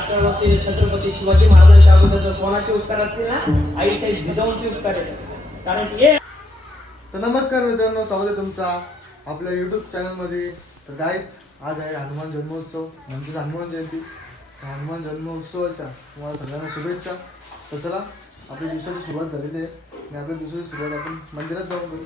राष्ट्रपती छत्रपती शिवाजी महाराजांच्या अगोदर कोणाचे उपकार असतील ना आई साहेब जिजाऊंचे उपकार येतात कारण की हे तर नमस्कार मित्रांनो स्वागत आहे तुमचा आपल्या यूट्यूब चॅनलमध्ये तर गाईच आज आहे हनुमान जन्मोत्सव म्हणजेच हनुमान जयंती. हनुमान जन्मोत्सवाच्या तुम्हाला सगळ्यांना शुभेच्छा. तर चला आपल्या दिवसाची सुरुवात झालेली आहे. आणि आपल्या दिवसाची सुरुवात आपण मंदिरात जाऊन करू.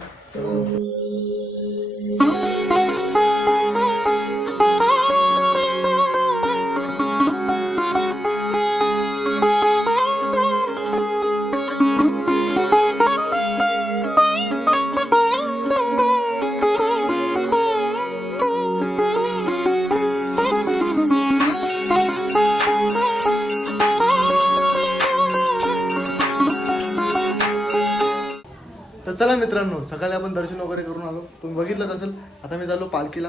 चला मित्रांनो सकाळी आपण दर्शन वगैरे करून आलो. तुम्ही बघितलंच असेल आता मी चाललो पालखीला.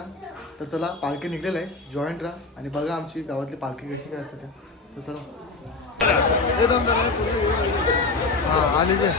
तर चला पालखी निघलेलं आहे. जॉईंट राहा आणि बघा आमची गावातली पालखी कशी काय असते त्या. तर चला. हां आली ते.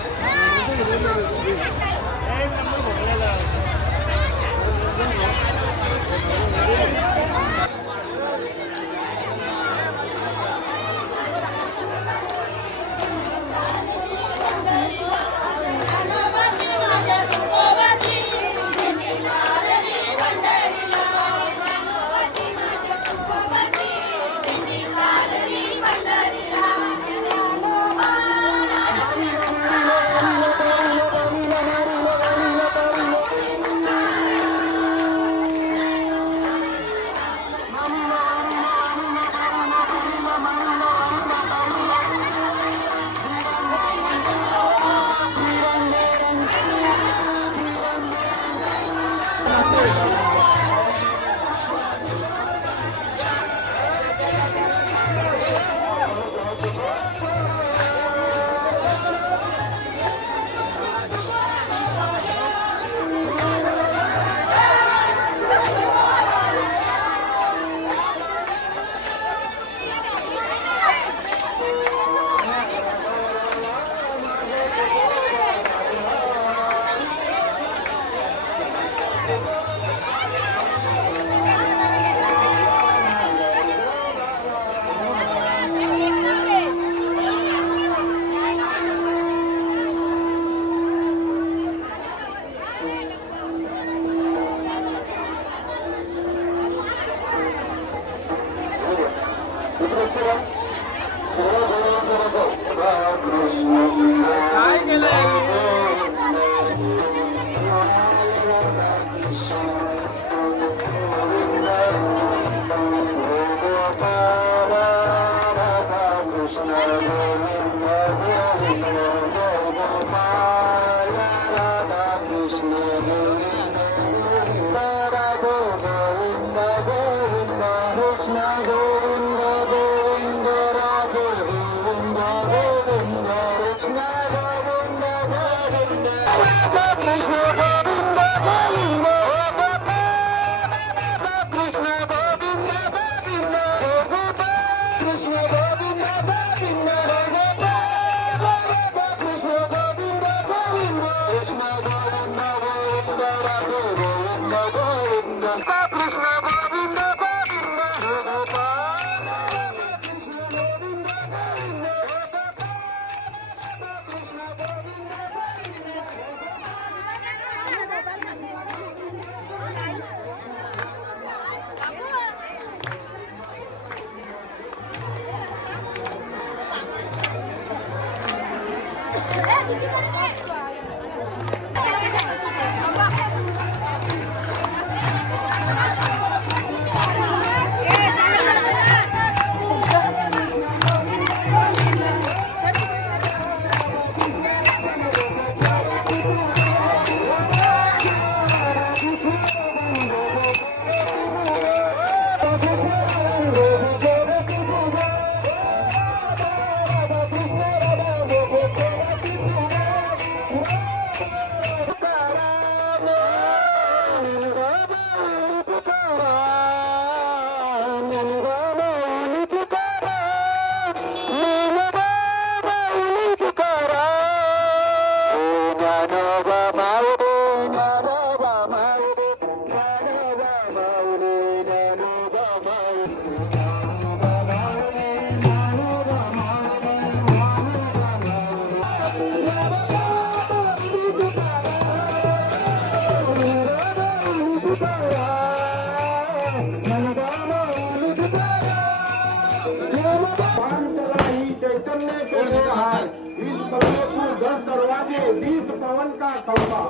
दरवाजे बीस पवन का खंभा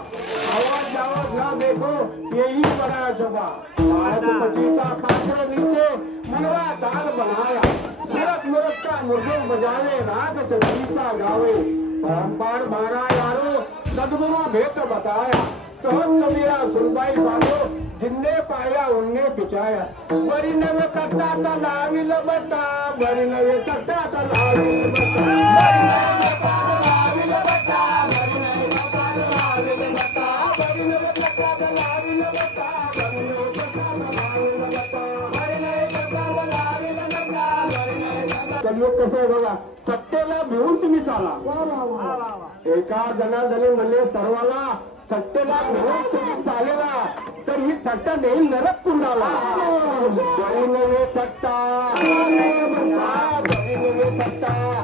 आवाज आवाज ना देखो यही बड़ा जबा भारत पचीसा पात्र नीचे मनवा दाल बनाया। सूरत मुरत का मुर्गम बजावे राग चंदीसा गावे। परम्पार मारा यारो सदगुरु भेद बताया। कहत कबीरा सुनबाई साधो जिनने पाया उनने पिचाया बरी नवे कट्टा तलाविल बता बरी नवे कट्टा तलाविल बता। कसं आहे बघा सत्तेला भिवून तुम्ही चाला. एका जनार्दने म्हणले सर्वाला सट्टेला घेऊन तुम्ही चालेला तर ही थट्टा नेईल नरक कुंडाला. नवे थट्टा. नवे थट्टा.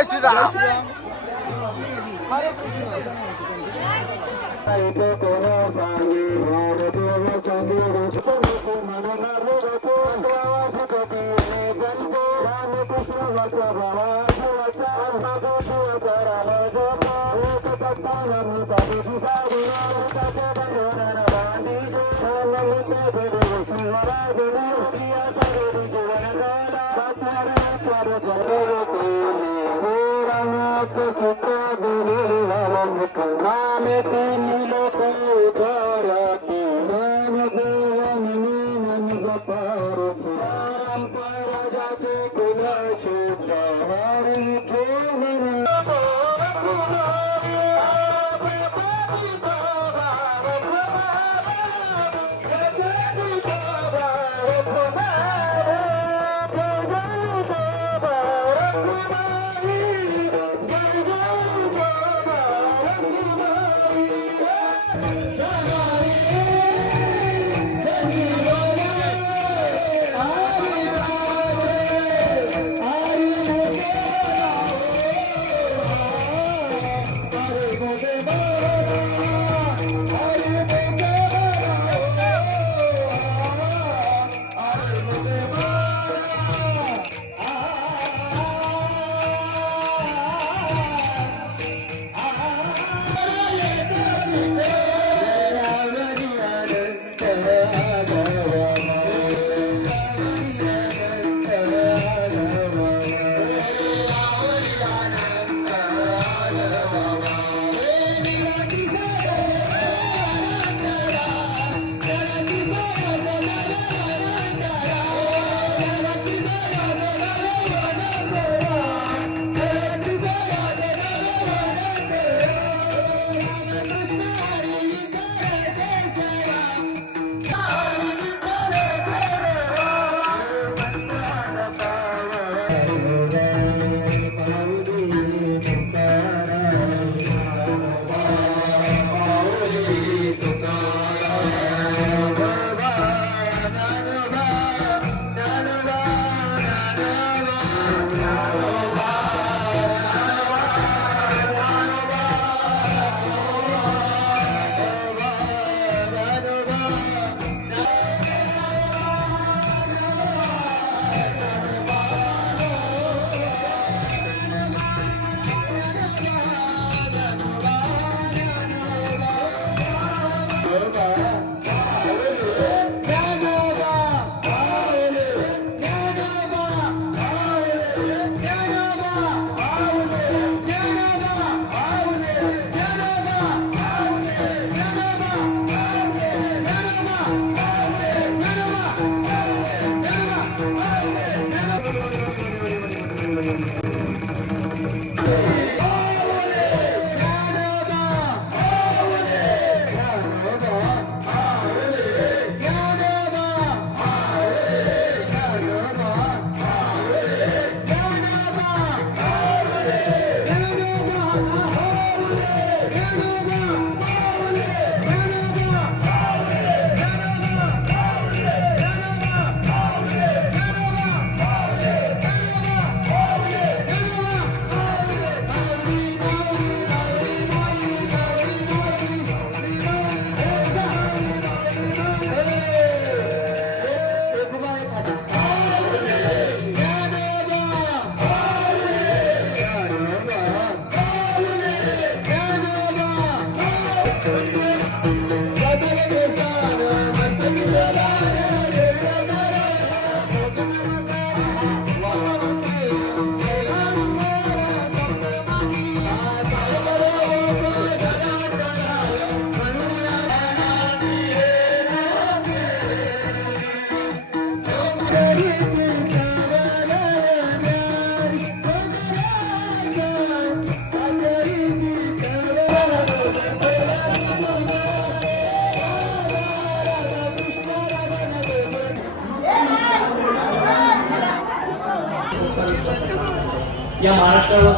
জয় শ্রীরাম। হরে কৃষ্ণ সংগ্রামে তিনি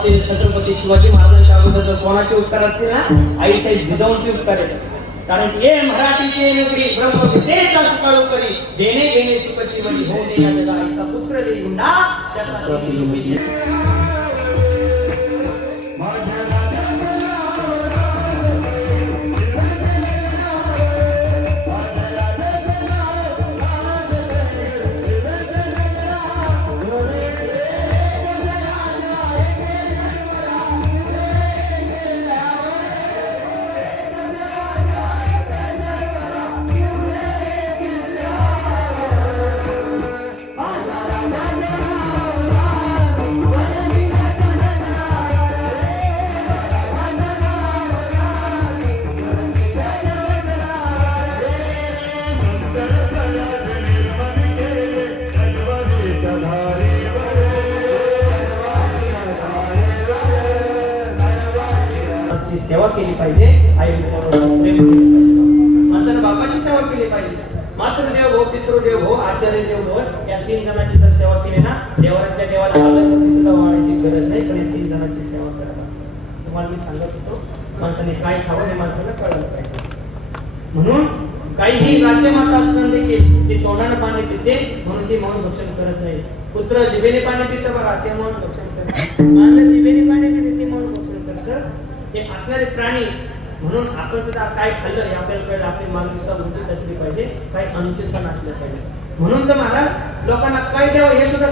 महाराष्ट्रावरती छत्रपती शिवाजी महाराजांच्या अगोदर कोणाचे उत्तर असतील ना? आई साहेब जिजाऊंचे उत्तर येतात कारण ए मराठीचे नगरी करी. देणे घेणे सुखची वडी हो दे पुत्र दे गुंडा त्याचा सेवा केली पाहिजे. आई वडिलांवर माणसानं बापाची सेवा केली पाहिजे. मातृदेव भो हो, पितृदेव हो आचार्य देव हो या तीन जणांची जर सेवा केली ना देवाच्या देवाला सुद्धा वाढायची गरज नाही पण तीन जणांची सेवा करावा. तुम्हाला मी सांगत होतो माणसाने काय खावं हे माणसाला कळलं पाहिजे. म्हणून काहीही राज्यमाता असताना देखील ते तोंडाने पाणी पिते म्हणून ती मौन भक्षण करत नाही. पुत्र जिभेने पाणी पितं बघा ते मौन भक्षण करत माझं जिभेने पाणी पिते ते मौन भक्षण करतं हे असणारे प्राणी म्हणून आपण सुद्धा काय खाल्लं हे आपल्याला कळलं. आपली मागणी सुद्धा असली पाहिजे काही अनुचित पण असलं पाहिजे. म्हणून तर महाराज लोकांना काय द्यावं हे सुद्धा